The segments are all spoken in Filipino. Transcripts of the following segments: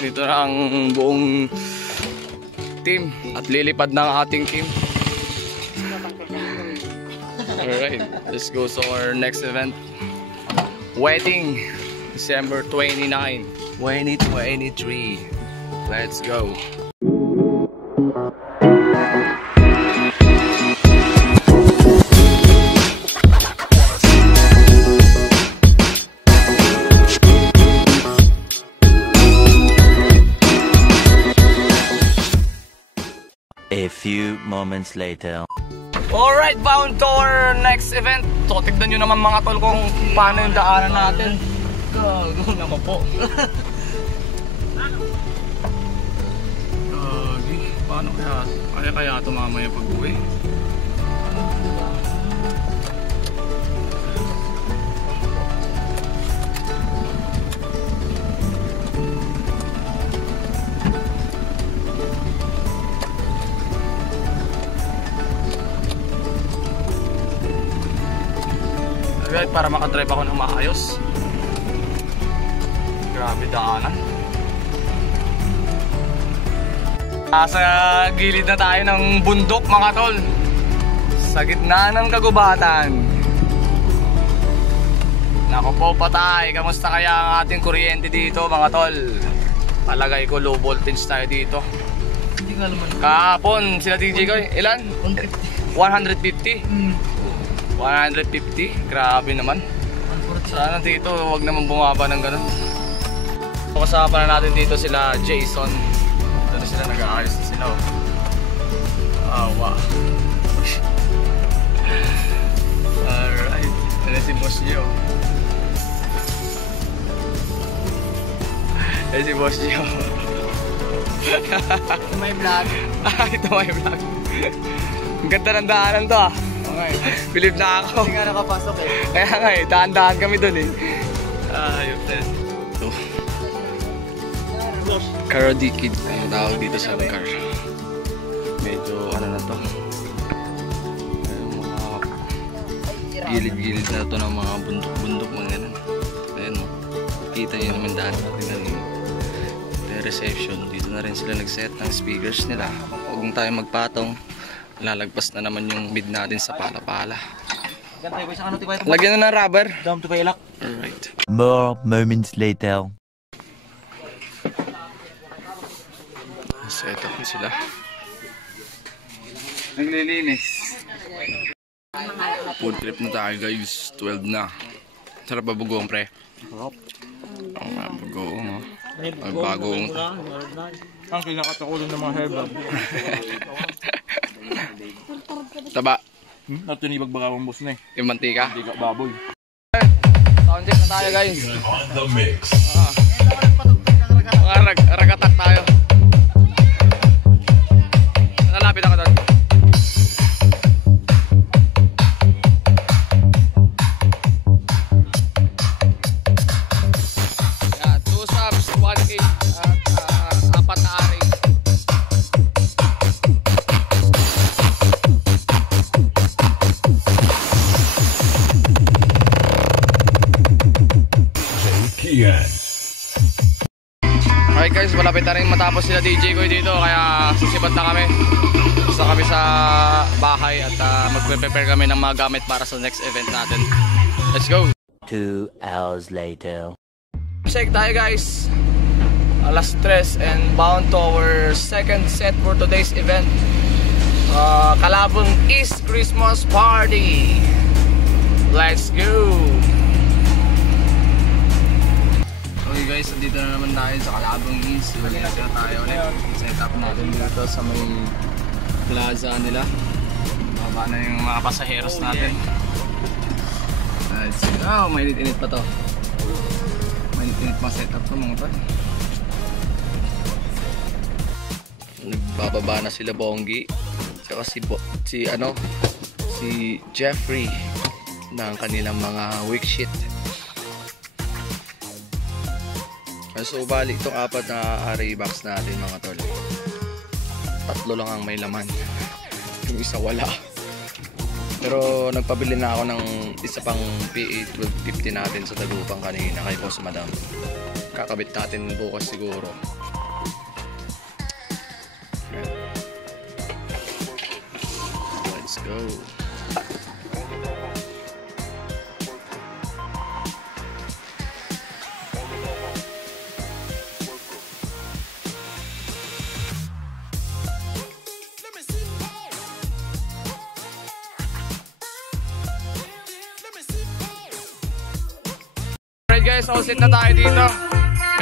Dito na ang buong team at lilipad ng ating team. Alright, let's go to our next event. Wedding, December 29, 2023. Let's go. A few moments later. Alright, bound to our next event. So, tignan nyo naman mga tol kung paano yung daanan natin. Gago naman po. Paano kaya ito mamaya pag-uwi? Alright, para makadrive ako ng maayos. Grabe daanan. Sa gilid na tayo ng bundok mga tol. Sa gitna ng kagubatan. Nako po patay. Kamusta kaya ang ating kuryente dito mga tol? Palagay ko low voltage tayo dito. Hindi nga naman. Kahapon sila DJ ko ilan? 150. 150, grabe naman. Sana dito, wag naman bumaba ng ganun. Kasama na natin dito sila Jason. Doon sila nag-aayos na sila. Wow. Alright, ano si Boss Gio? Ano si Boss Gio? Ito may vlog. Ito may vlog. Ang ganda ng daanan to ah. Okay. Believe na ako. Hindi nga nakapasok eh. Kaya nga eh, daan-daan kami dun eh. Ayun din. Ito. Karadikid ang tawag dito sa lugar. Medyo ano na to. Ayun, mga gilid-gilid na to ng mga bundok-bundok mga ganun. Ayun mo. Kita nyo naman daan natin ng reception. Dito na rin sila nag-set ng speakers nila. Huwag na tayo magpatong. Lalagpas na naman yung mid natin sa pala-pala. Lagyan na ng rubber. Down to pailak. Alright. More moments later. Set up na sila. Naglilinis. Food trip na tayo guys. 12 na. Sarap ba bugong pre? Sarap. Ang bugong oh. Ang bagong. Ang kinakatakulan ng mga herbal. Taba. At yung ibagbagawang boss na eh. Yung mantika. Hindi ka baboy. Sound check na tayo guys. Mga ragatak tayo. Nalapit ako doon. Yeah, 2 subs, 1K at 4 na aring. Okay guys, malapit na rin matapos sila DJ ko dito kaya sisibat na kami. Basta kami sa bahay at magpe-prepare kami ng mga gamit para sa next event natin. Let's go! 2 hours later. Check tayo guys. Alas 3 and bound to our second set for today's event. Calabon East Christmas Party. Let's go! Okay guys, dito na naman tayo sa Calabon East. Dito na tayo ulit. Set up natin dito sa may plaza nila. Baba na yung mga pasaheros natin. Let's see. Oh, mainit-init pa to. Mainit-init pa set up to mga pa. Nagbababa na sila Bongi. Tsaka si Jeffrey ng kanilang mga week sheet. So bali itong 4 na array box natin mga tol. 3 lang ang may laman. Yung isa wala. Pero nagpabili na ako ng isa pang PA1250 natin sa Tagupang kanina kay Boss Madam. Kakabit natin bukas siguro. Let's go. Alright guys, all set na tayo dito.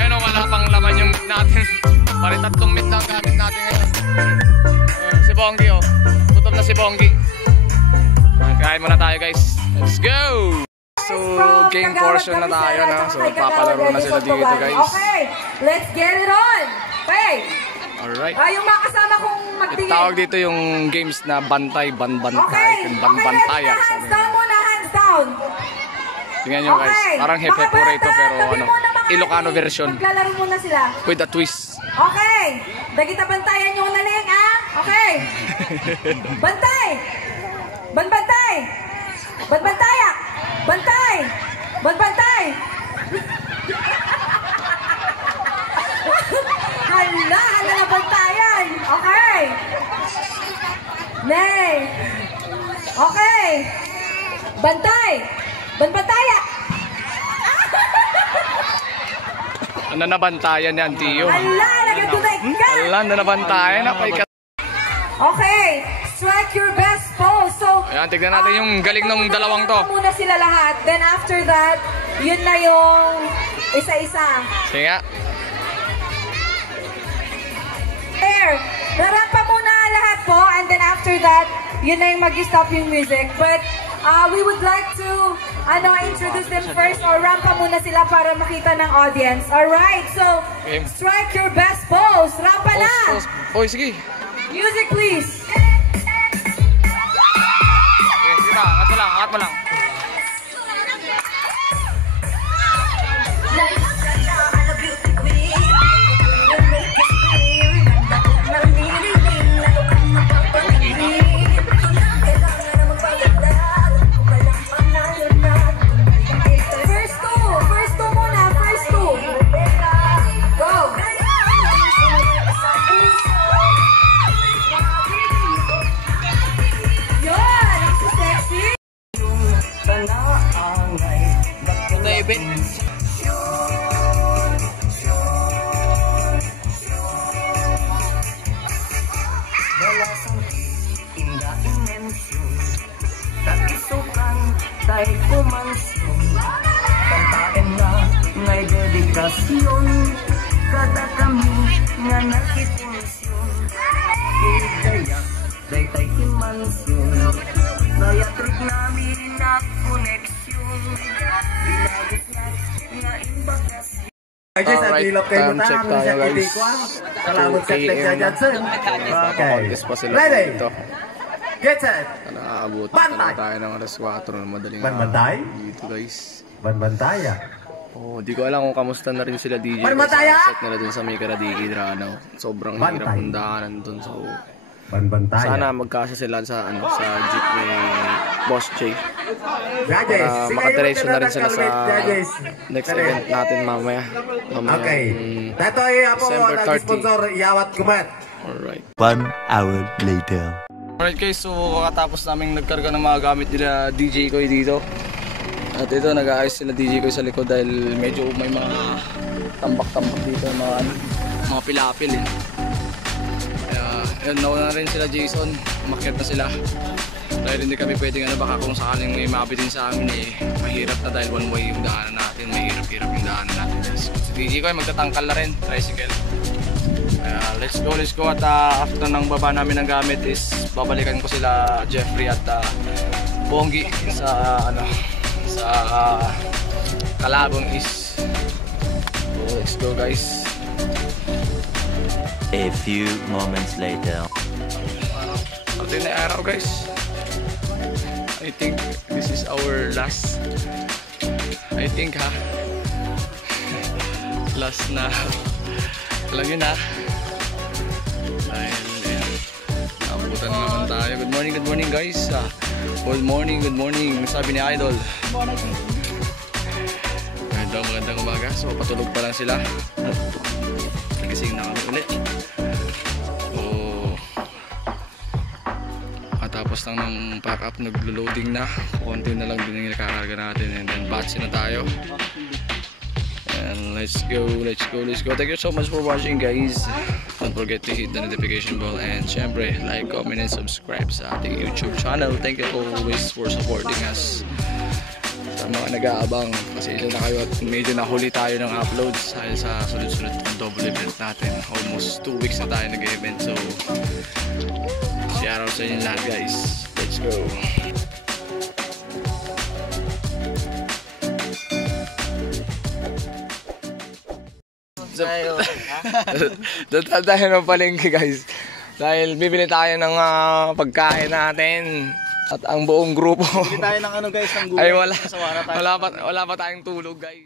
Pero wala pang laman yung meat natin. Pari 3 meat lang gamit natin ngayon. Si Bonggi oh. Gutom na si Bonggi. Kain muna tayo guys. Let's go! So, game portion na tayo no. So, papalaro na sila dito guys. Okay, let's get it on! Okay! Alright. Yung mga kasama kong magtingin. Itawag dito yung games na bantay, banbantay, Okay, banbantaya. hands down muna, hands down. Tingnan nyo guys, Okay. parang hepe-pure ito pero Tabi ano, muna mga Ilocano idol. version Maglalaro muna sila. with a twist. Okay, dagita bantayan yung naling ah. Okay. Bantay! Banbantay! Banbantaya! Bantay! Banbantay! Hala na bantayan! Okay! Nay! Okay! Bantay! Banbantaya! Ano nabantayan yan, Tiyo? Hala! Nagatunay ka! Wala na nabantayan. Okay! Strike your best pose! So, Ayan, tignan natin yung galing ng dalawang to. muna sila lahat. Then after that, yun na yung isa-isa. Sige nga. There! Narampa muna lahat po. And then after that, yun na yung mag-stop yung music. But we would like to introduce them first or rampa muna sila para makita ng audience. Alright, so Okay. strike your best pose. Rampa na! Oy, sige. Music please! Sige na, angat mo lang. First two muna, first two. Go! Yun! Ang sexy! David. Tay kumansyon, kantain na ngay dedikasyon, kada kami nga nakipulsyon. Kaya day kimansyon, nayatrik namin na koneksyon, binagos nga imbakasyon. Alright, time check tayo guys. Salamat sa 2 Tekja AM. Johnson. Papakontes pa sila Ready? dito. Get set! Nakaabutan Bantay! tayo ng alas 4 ng madaling Banbantay? dito guys. Banbantaya. Oh, di ko alam kung kamusta na rin sila DJ. Banbantaya! Sa set nila dun sa may Karadigi Dranaw. Sobrang hirap Bantay. ng daanan dun. So, Banbantaya. sana magkasa sila sa sa jeep ni Boss J. Judges, Para makadiretso na rin sila sa next event natin mamaya. Okay. Dato ay po December 30. nag-sponsor Yawat Kumat. Alright. 1 hour later. Alright guys, so kakatapos namin nagkarga ng mga gamit nila DJ Koy dito. At ito, nag-aayos sila DJ Koy sa likod dahil medyo may mga tambak-tambak dito, mga pilapil eh. Kaya, yun, nauna na rin sila Jason, umakyat na sila. Dahil hindi kami pwedeng baka kung sakaling may mabitin sa amin eh, mahirap na dahil one way yung daanan natin, mahirap-hirap yung daanan natin. So, si DJ Koy magtatangkal na rin, tricycle. Let's go at after ng baba namin ng gamit is babalikan ko sila Jeffrey at Bonggi sa Calabong East. So let's go guys. A few moments later. Ito na araw guys. I think this is our last. I think ha. Last na. Alam yun ha. Dahil nabutan na naman tayo. Good morning guys. Good morning. Sabi ni Idol. Magandang umaga. So patulog pa lang sila. Nagising na kami ulit. So, matapos kakatapos lang ng pack up, naglo-loading na. Konti na lang din yung nakakarga natin and then batch na tayo. And let's go. Thank you so much for watching, guys. Don't forget to hit the notification bell and syempre like, comment, and subscribe sa ating YouTube channel. Thank you always for supporting us. Sa mga nag-aabang, kasi ito na kayo at medyo nahuli tayo ng uploads dahil sa sunod-sunod ng double event natin. Almost 2 weeks na tayo nag-event, so shoutout sa inyo lahat, guys. Let's go. Doon tayo ng palengke, guys, dahil bibili tayo ng pagkain natin at ang buong grupo Bili tayo ng ano guys, ng gulay. ay wala pa tayong tulog, guys.